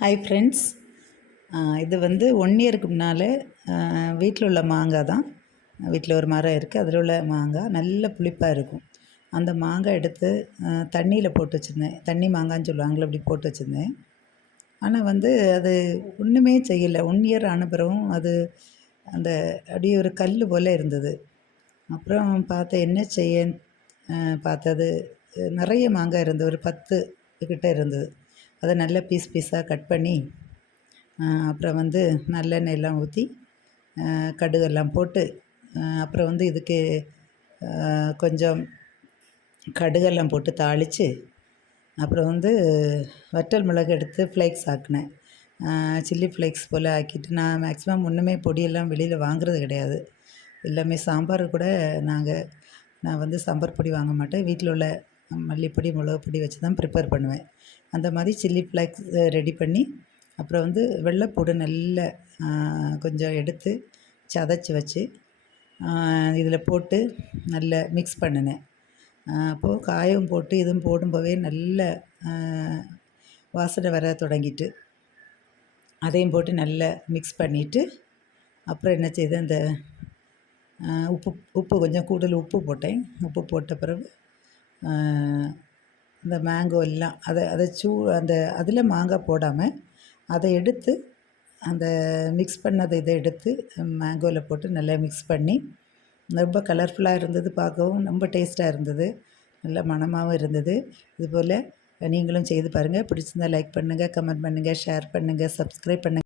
Hi friends. இது வந்து 1 இயருக்கு முன்னால் வீட்டில் உள்ள மாங்காய் தான். வீட்டில் ஒரு மரம் இருக்குது, அதில் உள்ள மாங்காய் நல்ல புளிப்பாக இருக்கும். அந்த மாங்காய் எடுத்து தண்ணியில் போட்டு வச்சுருந்தேன். தண்ணி மாங்காய்ன்னு சொல்லுவாங்களே, அப்படி போட்டு வச்சுருந்தேன். ஆனால் வந்து அது ஒன்றுமே செய்யலை. 1 இயர் ஆன பிறகும் அது அந்த அப்படியே ஒரு கல் போல் இருந்தது. அப்புறம் பார்த்தேன் என்ன செய்யன்னு பார்த்தது, நிறைய மாங்காய் இருந்தது, ஒரு 10 கிட்ட இருந்தது. அதை நல்ல பீஸ் பீஸாக கட் பண்ணி அப்புறம் வந்து நல்லெண்ணெயெல்லாம் ஊற்றி கடுகெல்லாம் போட்டு அப்புறம் வந்து இதுக்கு கொஞ்சம் கடுகெல்லாம் போட்டு தாளித்து அப்புறம் வந்து வற்றல் மிளகு எடுத்து ஃப்ளேக்ஸ் ஆக்கினேன். சில்லி ஃப்ளேக்ஸ் போல் ஆக்கிட்டு, நான் மேக்ஸிமம் ஒன்றுமே பொடியெல்லாம் வெளியில் வாங்குறது கிடையாது. எல்லாமே சாம்பார் கூட நான் வந்து சாம்பார் பொடி வாங்க மாட்டேன். வீட்டில் உள்ள மல்லிப்பொடி மிளகு பொடி வச்சு தான் ப்ரிப்பேர் பண்ணுவேன். அந்த மாதிரி சில்லி ஃப்ளேக்ஸ் ரெடி பண்ணி அப்புறம் வந்து வெள்ளைப்பூடு நல்ல கொஞ்சம் எடுத்து சதைச்சி வச்சு இதில் போட்டு நல்லா மிக்ஸ் பண்ணினேன். அப்போது காயும் போட்டு இதுவும் போடும்போதே நல்ல வாசனை வர தொடங்கிட்டு, அதையும் போட்டு நல்லா மிக்ஸ் பண்ணிவிட்டு அப்புறம் என்ன செய்தேன், இந்த உப்பு கொஞ்சம் கூடுதல் உப்பு போட்டேன். உப்பு போட்ட பிறகு இந்த மேங்கோ எல்லாம் அதை அந்த அதில் மாங்காய் போடாமல் அதை எடுத்து அந்த மிக்ஸ் பண்ணதை இதை எடுத்து மேங்கோவில் போட்டு நல்லா மிக்ஸ் பண்ணி ரொம்ப கலர்ஃபுல்லாக இருந்தது. பார்க்கவும் ரொம்ப டேஸ்ட்டாக இருந்தது, நல்ல மணமாகவும் இருந்தது. இதுபோல் நீங்களும் செய்து பாருங்கள். பிடிச்சிருந்தால் லைக் பண்ணுங்கள், கமெண்ட் பண்ணுங்கள், ஷேர் பண்ணுங்கள், சப்ஸ்கிரைப் பண்ணுங்கள்.